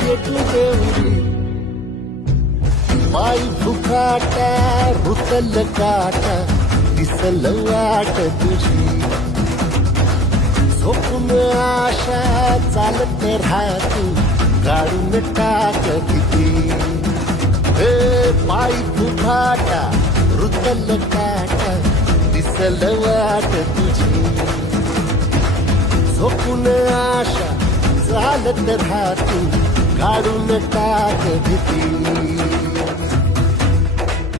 पेटू देवरी पायी फुकाटा रुतल काटा दिसल वाट तुझी झोपून आशा चालत राहतू काढून टाक किती हे पायी फुकाटा रुतल काटा दिसल वाट तुझी झोपून आशा चालत राहतू काढून टाक भीती